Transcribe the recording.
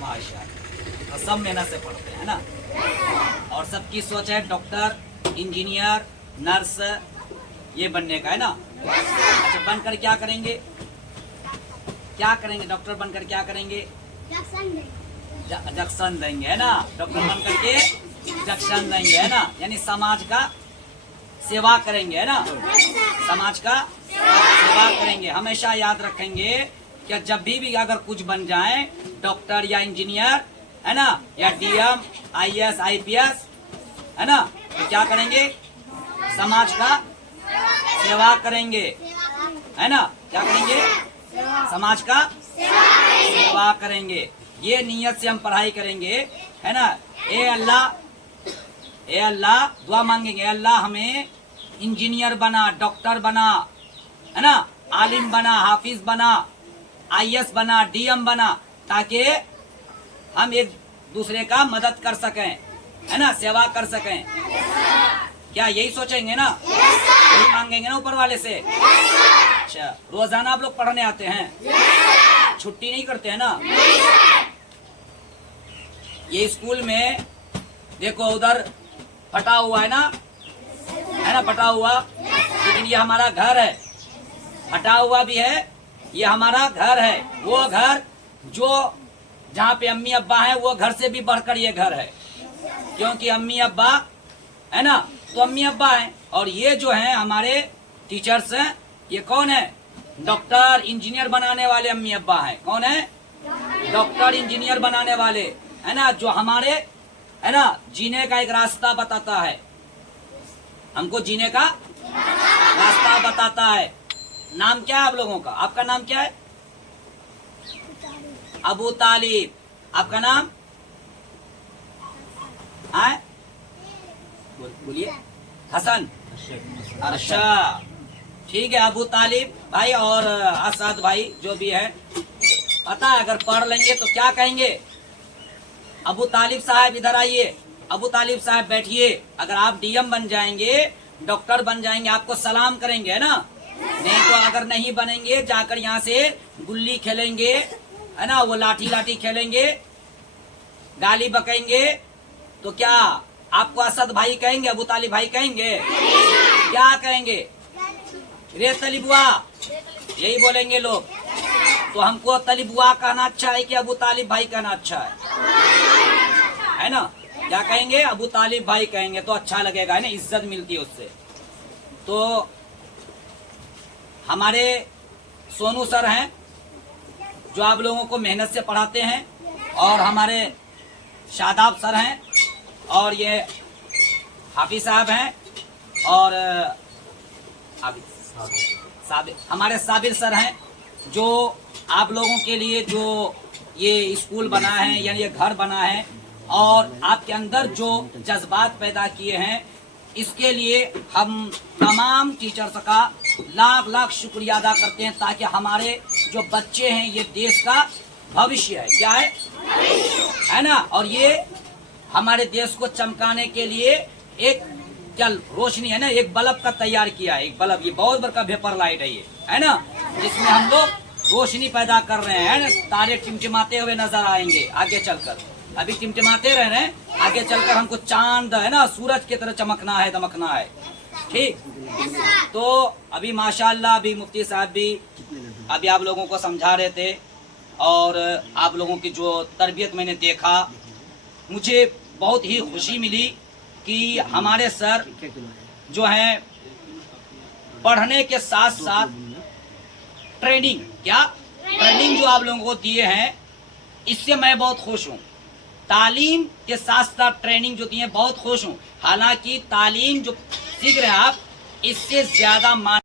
माशाअल्लाह। और सब मेहनत से पढ़ते हैं ना, और सबकी सोच है डॉक्टर, इंजीनियर, नर्स ये बनने का, है ना। अच्छा, बनकर क्या करेंगे? क्या करेंगे डॉक्टर बनकर? क्या करेंगे? इंजेक्शन देंगे, है ना। डॉक्टर बनकर के इंजेक्शन देंगे, है ना। यानी समाज का सेवा करेंगे, है ना। समाज का सेवा करेंगे। हमेशा याद रखेंगे कि जब भी अगर कुछ बन जाए, डॉक्टर या इंजीनियर, है ना, या डीएम, आईएएस, आईपीएस, है ना, तो क्या करेंगे? समाज का सेवा करेंगे, है ना। क्या करेंगे? समाज का सेवा करेंगे। ये नियत से हम पढ़ाई करेंगे, है ना। ए अल्लाह दुआ मांगेंगे, अल्लाह हमें इंजीनियर बना, डॉक्टर बना, है ना, आलिम बना, हाफिज बना, आईएएस बना, डीएम बना, ताकि हम एक दूसरे का मदद कर सकें, है ना, सेवा कर सकें। क्या यही सोचेंगे ना? यही मांगेंगे ना ऊपर वाले से? अच्छा, रोजाना आप लोग पढ़ने आते हैं? छुट्टी नहीं करते हैं ना? ये स्कूल में देखो उधर फटा हुआ है ना, फटा हुआ, लेकिन ये हमारा घर है। फटा हुआ भी है, ये हमारा घर है। वो घर जो जहाँ पे अम्मी अब्बा है, वो घर से भी बढ़कर ये घर है, क्योंकि अम्मी अब्बा, है ना, तो अम्मी अब्बा है। और ये जो है हमारे टीचर्स हैं, ये कौन है? डॉक्टर, इंजीनियर बनाने वाले अम्मी अब्बा हैं। कौन है? डॉक्टर, इंजीनियर बनाने वाले, है ना, जो हमारे, है ना, जीने का एक रास्ता बताता है, हमको जीने का रास्ता बताता है। नाम क्या है आप लोगों का? आपका नाम क्या है? अबू तालिब। आपका नाम? है? बोलिए। हसन, अच्छा, ठीक है। अबू तालिब भाई और असद भाई जो भी है, पता है अगर पढ़ लेंगे तो क्या कहेंगे? अबू तालिब साहब इधर आइए। अबू तालिब साहब बैठिए। अगर आप डीएम बन जाएंगे, डॉक्टर बन जाएंगे, आपको सलाम करेंगे, है ना। नहीं तो अगर नहीं बनेंगे, जाकर यहाँ से गुल्ली खेलेंगे, है ना, वो लाठी खेलेंगे, गाली बकेंगे, तो क्या आपको असद भाई कहेंगे? अबू तालिब भाई कहेंगे? क्या कहेंगे? रे तलिबुआ, यही बोलेंगे लोग। तो हमको तलिबुआ कहना अच्छा है कि अबू तालिब भाई कहना अच्छा है ना? क्या कहेंगे? अबू तालिब भाई कहेंगे तो अच्छा लगेगा, है ना, इज्जत मिलती है उससे। तो हमारे सोनू सर हैं जो आप लोगों को मेहनत से पढ़ाते हैं, और हमारे शादाब सर हैं, और ये हाफिज साहब हैं, और हमारे साबिर सर हैं, जो आप लोगों के लिए जो ये स्कूल बना है, यानी ये घर बना है, और आपके अंदर जो जज्बात पैदा किए हैं, इसके लिए हम तमाम टीचर्स का लाख लाख शुक्रिया अदा करते हैं, ताकि हमारे जो बच्चे हैं, ये देश का भविष्य है। क्या है ना। और ये हमारे देश को चमकाने के लिए एक क्या रोशनी है ना, एक बल्ब का तैयार किया है। एक बल्ब, ये बहुत बड़ा वेपर लाइट है ये, है ना, जिसमें हम लोग रोशनी पैदा कर रहे हैं, ना। तारे टिमटिमाते हुए नजर आएंगे आगे चलकर। अभी टिमटिमाते रह रहे हैं, आगे चलकर हमको चांद, है ना, सूरज की तरह चमकना है, दमकना है। ठीक। तो अभी माशाल्लाह अभी मुफ्ती साहब भी अभी आप लोगों को समझा रहे थे, और आप लोगों की जो तरबियत मैंने देखा, मुझे बहुत ही खुशी मिली कि हमारे सर जो हैं पढ़ने के साथ साथ ट्रेनिंग जो आप लोगों को दिए हैं, इससे मैं बहुत खुश हूँ। तालीम के साथ साथ ट्रेनिंग जो दी है, बहुत खुश हूँ। हालांकि तालीम जो सीख रहे हैं आप, इससे ज्यादा मान